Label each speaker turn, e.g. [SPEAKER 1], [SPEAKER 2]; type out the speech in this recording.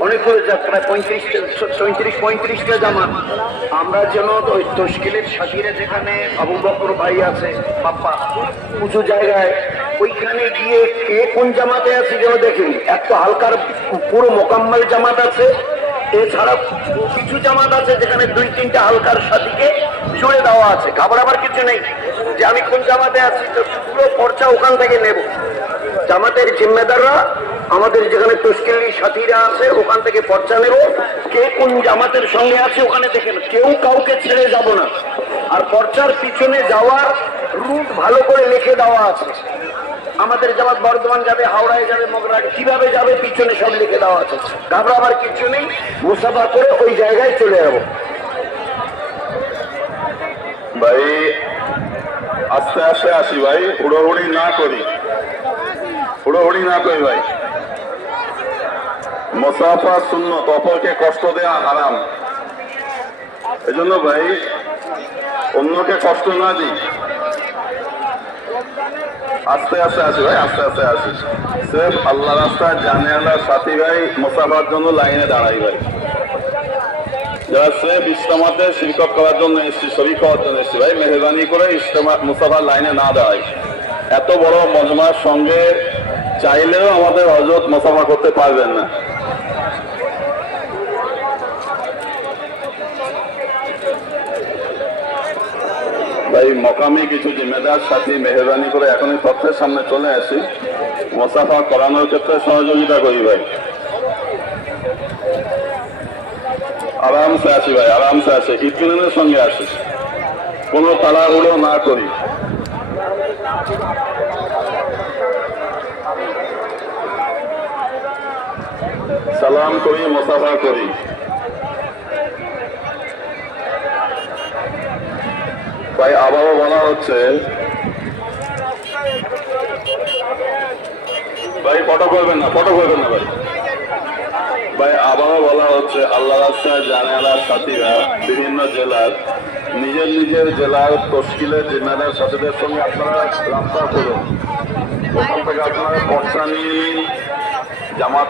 [SPEAKER 1] অনেকগুলো যা- প্রায় পঁয়ত্রিশ চৌত্রিশ পঁয়ত্রিশটা জামাত আমরা যেন ওই তশকিলের সাথীরা যেখানে আবু বকর ভাই আছে পাপ্পা উঁচু জায়গায়, ওইখানে গিয়ে কে কোন জামাতে আছে যেন দেখেন। এত হালকার পুরো মোকাম্মল জামাত আছে, এছাড়া কিছু জামাত আছে যেখানে দুই তিনটা হালকার সাথীকে জুড়ে দেওয়া আছে। ঘাবড়াবার কিছু নেই যে আমি কোন জামাতে আছি, তো পুরো খরচা ওখান থেকে নেব। জামাতের জিম্মেদাররা আমাদের যেখানে তস্কিলি সাথীরা আছে, ওখান থেকে পর্চা নেব। কে কোন জামাতের সঙ্গে আছে, ওখানে দেখেন কেউ কাউকে ছেড়ে যাব না। আর পর্চার পিছনে যাওয়ার রুট ভালো করে লিখে দেওয়া আছে। আমাদের জামাত বর্ধমান যাবে, হাওড়ায় যাবে মগরাট কীভাবে যাবে পিছনে সব লিখে দেওয়া আছে। ঘাবড়াবার কিছু নেই, মুসাফা করে ওই জায়গায় চলে যাব।
[SPEAKER 2] ভাই, আস্তে আস্তে আসি ভাই, হুড়োহুড়ি না করি। হুড়োহুড়ি না করি ভাই। মোসাফা শূন্য অপরকে কষ্ট দেওয়া হারাম। এজন্য ভাই, অন্যকে কষ্ট না দিই। আস্তে আস্তে আসি ভাই, আস্তে আস্তে আসি। সেফ আল্লাহ রাস্তা জানে আল্লাহ সাথী ভাই মোসাফার জন্য লাইনে দাঁড়াই ভাই। যারা সেফ ইস্তেমাতে শিরকত করার জন্য এসেছি, শরিক হওয়ার জন্য এসেছি, ভাই, মেহরবানি করে ইস্তেমা মুসাফার লাইনে না দাঁড়াই। এত বড় মজমার সঙ্গে চাইলেও আমাদের হজরত মুসাফা করতে পারবেন না। ভাই মকামি কিছু জিম্মেদার সাথী মেহরবানি করে এখনই তথ্যের সামনে চলে আসি। মুসাফা করানোর ক্ষেত্রে সহযোগিতা করি ভাই। আরামসে আসি ভাই আরামসে আসে ইতমিনের সঙ্গে আসি কোনো তাড়াহুড়ো না করি। সালাম করি মোসাফা করি। ভাই, আবারও বলা হচ্ছে। ভাই ফটো করবেন না ফটো করবেন না ভাই। ভাই, আবারও বলা হচ্ছে, আল্লাহ রাস্তায় জানালার সাথীরা বিভিন্ন জেলার, নিজের নিজের জেলার তশকিলের জিম্মেদার সাথীদের সঙ্গে আপনারা রাস্তা করুন। ওখান থেকে আপনারা পর্চা নিয়ে জামাতে